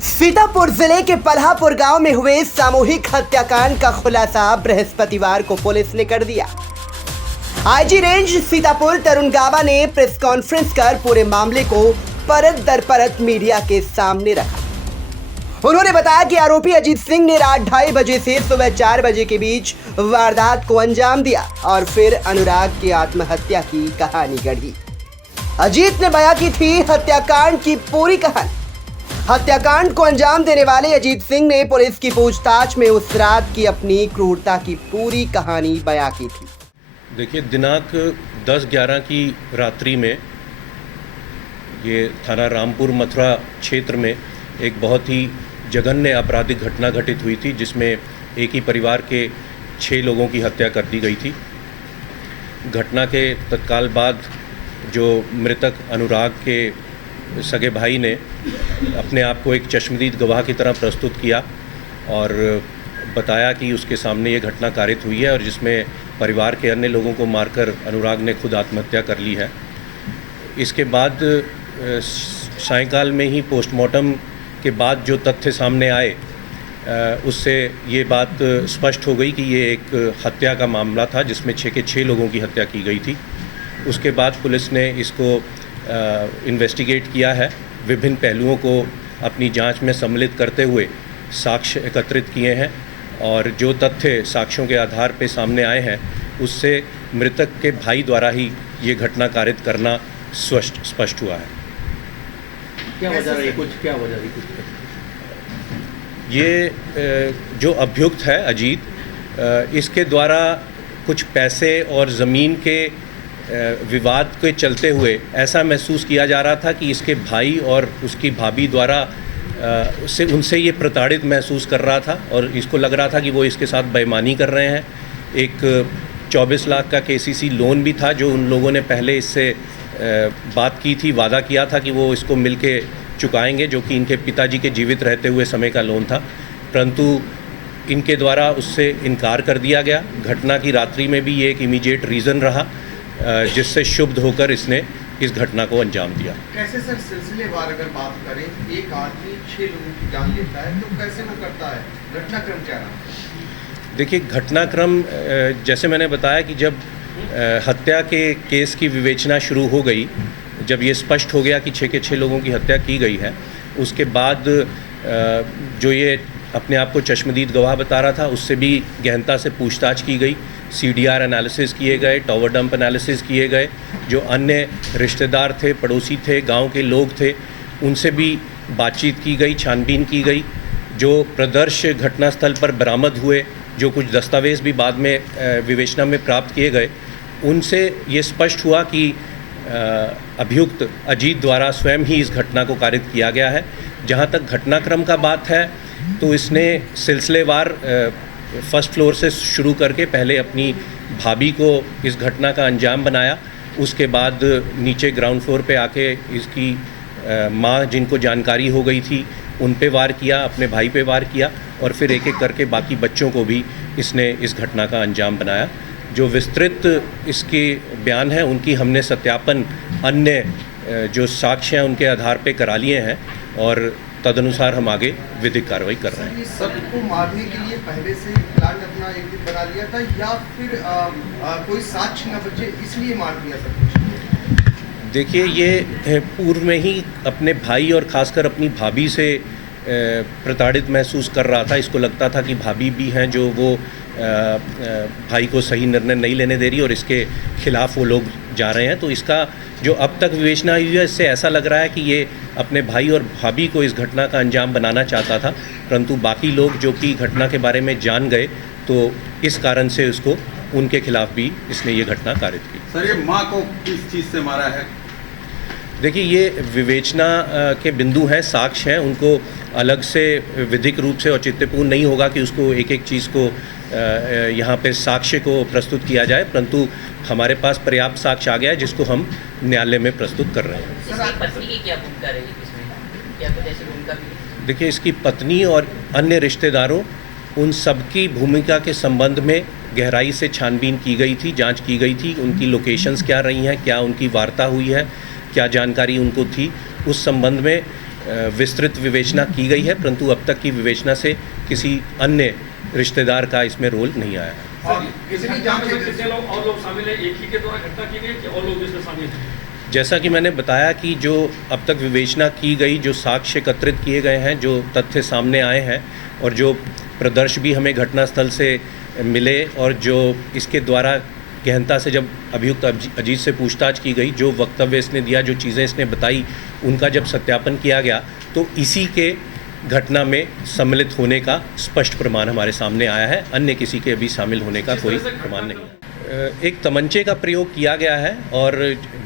सीतापुर जिले के पल्हापुर गांव में हुए सामूहिक हत्याकांड का खुलासा बृहस्पतिवार को पुलिस ने कर दिया। आईजी रेंज सीतापुर तरुण गाबा ने प्रेस कॉन्फ्रेंस कर पूरे मामले को परत दर परत मीडिया के सामने रखा। उन्होंने बताया कि आरोपी अजीत सिंह ने रात 2:30 बजे से सुबह 4 बजे के बीच वारदात को अंजाम दिया और फिर अनुराग की आत्महत्या की कहानी गढ़ी। अजीत ने बयां की थी हत्याकांड की पूरी कहानी। हत्याकांड को अंजाम देने वाले अजीत सिंह ने पुलिस की पूछताछ में उस रात की अपनी क्रूरता की पूरी कहानी बयां की थी। देखिए, दिनांक 10-11 की रात्रि में ये थाना रामपुर मथुरा क्षेत्र में एक बहुत ही जघन्य आपराधिक घटना घटित हुई थी, जिसमें एक ही परिवार के 6 लोगों की हत्या कर दी गई थी। घटना के तत्काल बाद जो मृतक अनुराग के सगे भाई ने अपने आप को एक चश्मदीद गवाह की तरह प्रस्तुत किया और बताया कि उसके सामने ये घटना कारित हुई है और जिसमें परिवार के अन्य लोगों को मारकर अनुराग ने खुद आत्महत्या कर ली है। इसके बाद सायंकाल में ही पोस्टमार्टम के बाद जो तथ्य सामने आए उससे ये बात स्पष्ट हो गई कि ये एक हत्या का मामला था जिसमें 6 के 6 लोगों की हत्या की गई थी। उसके बाद पुलिस ने इसको इन्वेस्टिगेट किया है, विभिन्न पहलुओं को अपनी जांच में सम्मिलित करते हुए साक्ष्य एकत्रित किए हैं और जो तथ्य साक्ष्यों के आधार पर सामने आए हैं उससे मृतक के भाई द्वारा ही ये घटना कारित करना स्पष्ट हुआ है। क्या वजह रही क्या वजह रही ये जो अभियुक्त है अजीत, इसके द्वारा कुछ पैसे और ज़मीन के विवाद के चलते हुए ऐसा महसूस किया जा रहा था कि इसके भाई और उसकी भाभी द्वारा उनसे ये प्रताड़ित महसूस कर रहा था और इसको लग रहा था कि वो इसके साथ बेईमानी कर रहे हैं। एक 24 लाख का केसीसी लोन भी था जो उन लोगों ने पहले इससे बात की थी, वादा किया था कि वो इसको मिलके चुकाएंगे, जो कि इनके पिताजी के जीवित रहते हुए समय का लोन था, परंतु इनके द्वारा उससे इनकार कर दिया गया। घटना की रात्रि में भी ये एक इमीडिएट रीज़न रहा जिससे शुभ होकर इसने इस घटना को अंजाम दिया। कैसे सर सिलसिलेवार अगर बात करें, एक आदमी 6 लोगों की जान लेता है तो कैसे वो करता है, घटनाक्रम क्या रहा? देखिए, घटनाक्रम जैसे मैंने बताया कि जब हत्या के केस की विवेचना शुरू हो गई, जब ये स्पष्ट हो गया कि 6 के 6 लोगों की हत्या की गई है, उसके बाद जो ये अपने आप को चश्मदीद गवाह बता रहा था उससे भी गहनता से पूछताछ की गई। CDR एनालिसिस किए गए, टावर डंप एनालिसिस किए गए, जो अन्य रिश्तेदार थे, पड़ोसी थे, गांव के लोग थे, उनसे भी बातचीत की गई, छानबीन की गई। जो प्रदर्श घटनास्थल पर बरामद हुए, जो कुछ दस्तावेज़ भी बाद में विवेचना में प्राप्त किए गए, उनसे ये स्पष्ट हुआ कि अभियुक्त अजीत द्वारा स्वयं ही इस घटना को कारित किया गया है। जहाँ तक घटनाक्रम का बात है तो इसने सिलसिलेवार फर्स्ट फ्लोर से शुरू करके पहले अपनी भाभी को इस घटना का अंजाम बनाया, उसके बाद नीचे ग्राउंड फ्लोर पे आके इसकी माँ जिनको जानकारी हो गई थी उन पे वार किया, अपने भाई पे वार किया और फिर एक एक करके बाकी बच्चों को भी इसने इस घटना का अंजाम बनाया। जो विस्तृत इसके बयान हैं उनकी हमने सत्यापन अन्य जो साक्ष्य हैं उनके आधार पे करा लिए हैं और तदनुसार हम आगे विधिक कार्रवाई कर रहे हैं। सबको मारने के लिए पहले से प्लान अपना एक दिन बना लिया था या फिर कोई साक्ष्य न बचे इसलिए मार दिया सब कुछ? देखिए, ये पूर्व में ही अपने भाई और ख़ासकर अपनी भाभी से प्रताड़ित महसूस कर रहा था। इसको लगता था कि भाभी भी हैं जो वो भाई को सही निर्णय नहीं लेने दे रही और इसके खिलाफ वो लोग जा रहे हैं। तो इसका जो अब तक विवेचना हुई है इससे ऐसा लग रहा है कि ये अपने भाई और भाभी को इस घटना का अंजाम बनाना चाहता था, परंतु बाकी लोग जो कि घटना के बारे में जान गए तो इस कारण से उसको उनके खिलाफ भी इसने ये घटना कारित की। सर, ये माँ को किस चीज़ से मारा है? देखिए, ये विवेचना के बिंदु हैं, साक्ष्य हैं, उनको अलग से विधिक रूप से औचित्यपूर्ण नहीं होगा कि उसको एक एक चीज़ को यहाँ पे साक्ष्य को प्रस्तुत किया जाए, परंतु हमारे पास पर्याप्त साक्ष्य आ गया है जिसको हम न्यायालय में प्रस्तुत कर रहे हैं। इसकी पत्नी की क्या भूमिका रही इसमें? क्या कुछ ऐसी भूमिका भी? देखिए, इसकी पत्नी और अन्य रिश्तेदारों उन सबकी भूमिका के संबंध में गहराई से छानबीन की गई थी, जांच की गई थी। उनकी लोकेशंस क्या रही हैं, क्या उनकी वार्ता हुई है, क्या जानकारी उनको थी, उस संबंध में विस्तृत विवेचना की गई है, परंतु अब तक की विवेचना से किसी अन्य रिश्तेदार का इसमें रोल नहीं आया है। और कितनी जांच में कितने लोग और लोग शामिल हैं? एक ही के द्वारा घटना की गई कि और लोग इसमें शामिल हैं? जैसा कि मैंने बताया कि जो अब तक विवेचना की गई, जो साक्ष्य एकत्रित किए गए हैं, जो तथ्य सामने आए हैं और जो प्रदर्श भी हमें घटनास्थल से मिले और जो इसके द्वारा गहनता से जब अभियुक्त अजीत से पूछताछ की गई, जो वक्तव्य इसने दिया, जो चीज़ें इसने बताई, उनका जब सत्यापन किया गया तो इसी के घटना में सम्मिलित होने का स्पष्ट प्रमाण हमारे सामने आया है। अन्य किसी के अभी शामिल होने का कोई प्रमाण नहीं है। एक तमंचे का प्रयोग किया गया है और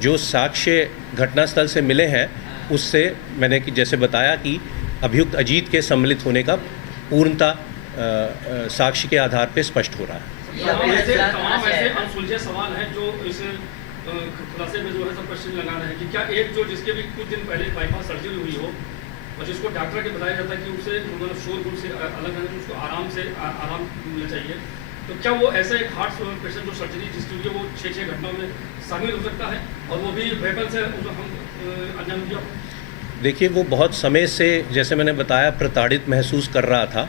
जो साक्ष्य घटनास्थल से मिले हैं उससे मैंने जैसे बताया कि अभियुक्त अजीत के सम्मिलित होने का पूर्णता साक्ष्य के आधार पर स्पष्ट हो रहा है। तमाम ऐसे अनसुलझे सवाल हैं जो इस खुलासे में जो है सब प्रश्न लगा रहे हैं कि क्या एक जो जिसके भी कुछ दिन पहले बाईपास सर्जरी हुई हो और जिसको डॉक्टर के बताया जाता है कि उसे मतलब शोरगुल से अलग रहने उसको आराम मिलना चाहिए, तो क्या वो ऐसा एक हार्ट पेशेंट जो सर्जरी जिसके लिए वो 6 घटनाओं में शामिल हो सकता है और वो भी वेपन से हम अंजाम दिया? देखिए, वो बहुत समय से जैसे मैंने बताया प्रताड़ित महसूस कर रहा था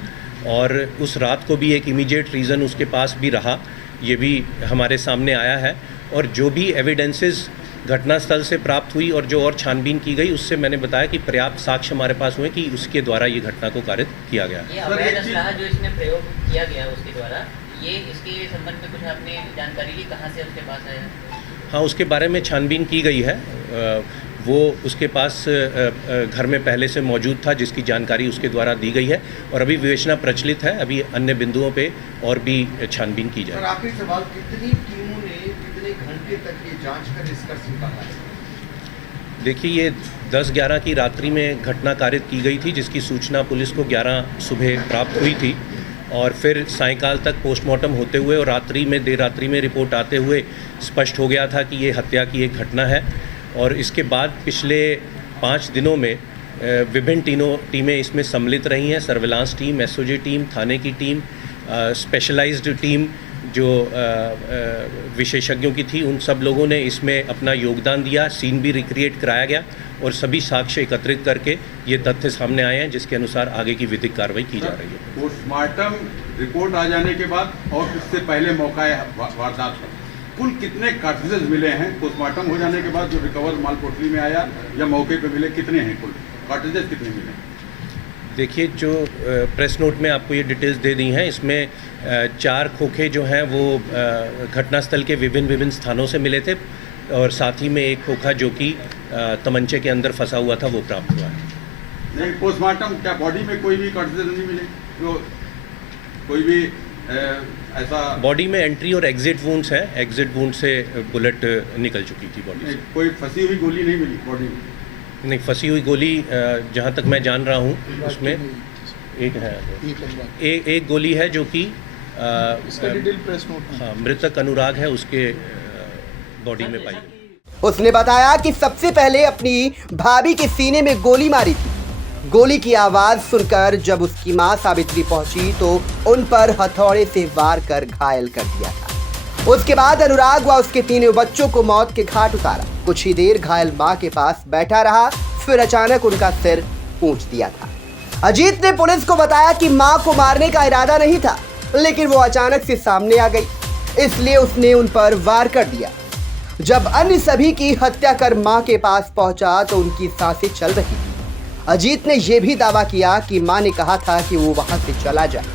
और उस रात को भी एक इमीडिएट रीज़न उसके पास भी रहा, ये भी हमारे सामने आया है। और जो भी एविडेंसेस घटनास्थल से प्राप्त हुई और जो और छानबीन की गई उससे मैंने बताया कि पर्याप्त साक्ष्य हमारे पास हुए कि उसके द्वारा ये घटना को कारित किया गया। ये अवैध असलाह जो इसमें प्रयोग किया गया उसके द्वारा, ये इसके संबंध में कुछ आपने जानकारी ली, कहाँ से उसके पास आया? हाँ, उसके बारे में छानबीन की गई है। वो उसके पास घर में पहले से मौजूद था जिसकी जानकारी उसके द्वारा दी गई है और अभी विवेचना प्रचलित है। अभी अन्य बिंदुओं पे और भी छानबीन की जाए। आखिरी सवाल, कितनी टीमों ने कितने घंटे तक ये जांच कर निष्कर्ष निकाला है? देखिए, ये 10-11 की रात्रि में घटना कारित की गई थी जिसकी सूचना पुलिस को 11 सुबह प्राप्त हुई थी और फिर सायंकाल तक पोस्टमार्टम होते हुए और देर रात्रि में रिपोर्ट आते हुए स्पष्ट हो गया था कि ये हत्या की एक घटना है। और इसके बाद पिछले 5 दिनों में विभिन्न टीमें इसमें सम्मिलित रही हैं। सर्विलांस टीम, एसओजी टीम, थाने की टीम, स्पेशलाइज्ड टीम जो विशेषज्ञों की थी, उन सब लोगों ने इसमें अपना योगदान दिया। सीन भी रिक्रिएट कराया गया और सभी साक्ष्य एकत्रित करके ये तथ्य सामने आए हैं जिसके अनुसार आगे की विधिक कार्रवाई की जा रही है। पोस्टमार्टम रिपोर्ट आ जाने के बाद और उससे पहले मौका वारदात पर कुल कितने कार्ट्रिजेस मिले हैं? पोस्टमार्टम हो जाने के बाद जो रिकवर माल पोटली में आया या मौके पे मिले, कितने हैं कुल कार्ट्रिजेस, कितने मिले? देखिए, जो प्रेस नोट में आपको ये डिटेल्स दे दी हैं, इसमें 4 खोखे जो हैं वो घटनास्थल के विभिन्न स्थानों से मिले थे और साथ ही में एक खोखा जो कि तमंचे के अंदर फंसा हुआ था वो प्राप्त हुआ है। नहीं, पोस्टमार्टम क्या बॉडी में कोई भी कार्ट्रिजेस नहीं मिले? जो कोई भी ऐसा बॉडी में एंट्री और एग्जिट वुंड्स हैं। एग्जिट वुंड से बुलेट निकल चुकी थी बॉडी से। कोई फंसी हुई गोली नहीं मिली बॉडी में? नहीं, फंसी हुई गोली जहाँ तक मैं जान रहा हूँ उसमें एक है, एक गोली है जो कि हाँ, मृतक अनुराग है उसके बॉडी में पाई गई। उसने बताया कि सबसे पहले अपनी भाभी के सीने में गोली मारी थी। गोली की आवाज सुनकर जब उसकी मां सावित्री पहुंची तो उन पर हथौड़े से वार कर घायल कर दिया था। उसके बाद अनुराग व उसके 3 बच्चों को मौत के घाट उतारा। कुछ ही देर घायल मां के पास बैठा रहा, फिर अचानक उनका सिर पूंछ दिया था। अजीत ने पुलिस को बताया कि मां को मारने का इरादा नहीं था, लेकिन वो अचानक से सामने आ गई, इसलिए उसने उन पर वार कर दिया। जब अन्य सभी की हत्या कर मां के पास पहुंचा तो उनकी सांसें चल रही थी। अजीत ने यह भी दावा किया कि मां ने कहा था कि वो वहां से चला जाए।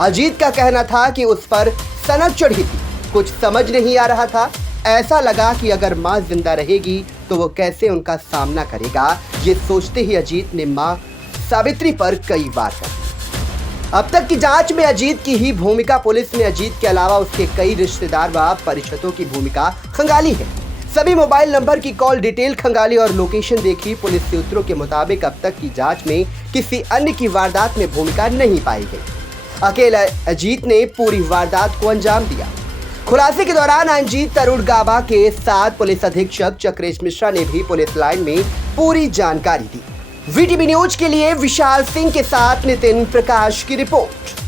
अजीत का कहना था कि उस पर सनक चढ़ी थी, कुछ समझ नहीं आ रहा था। ऐसा लगा कि अगर मां जिंदा रहेगी तो वो कैसे उनका सामना करेगा। ये सोचते ही अजीत ने मां सावित्री पर कई वार कर दिए। अब तक की जांच में अजीत की ही भूमिका पुलिस ने अजीत के अलावा उसके कई रिश्तेदार व परिचितों की भूमिका खंगाली है। सभी मोबाइल नंबर की कॉल डिटेल खंगाली और लोकेशन देखी। पुलिस सूत्रों के मुताबिक अब तक की जांच में किसी अन्य की वारदात में भूमिका नहीं पाई गई। अकेला अजीत ने पूरी वारदात को अंजाम दिया। खुलासे के दौरान अजीत तरुण गाबा के साथ पुलिस अधीक्षक चक्रेश मिश्रा ने भी पुलिस लाइन में पूरी जानकारी दी। वीटीवी न्यूज के लिए विशाल सिंह के साथ नितिन प्रकाश की रिपोर्ट।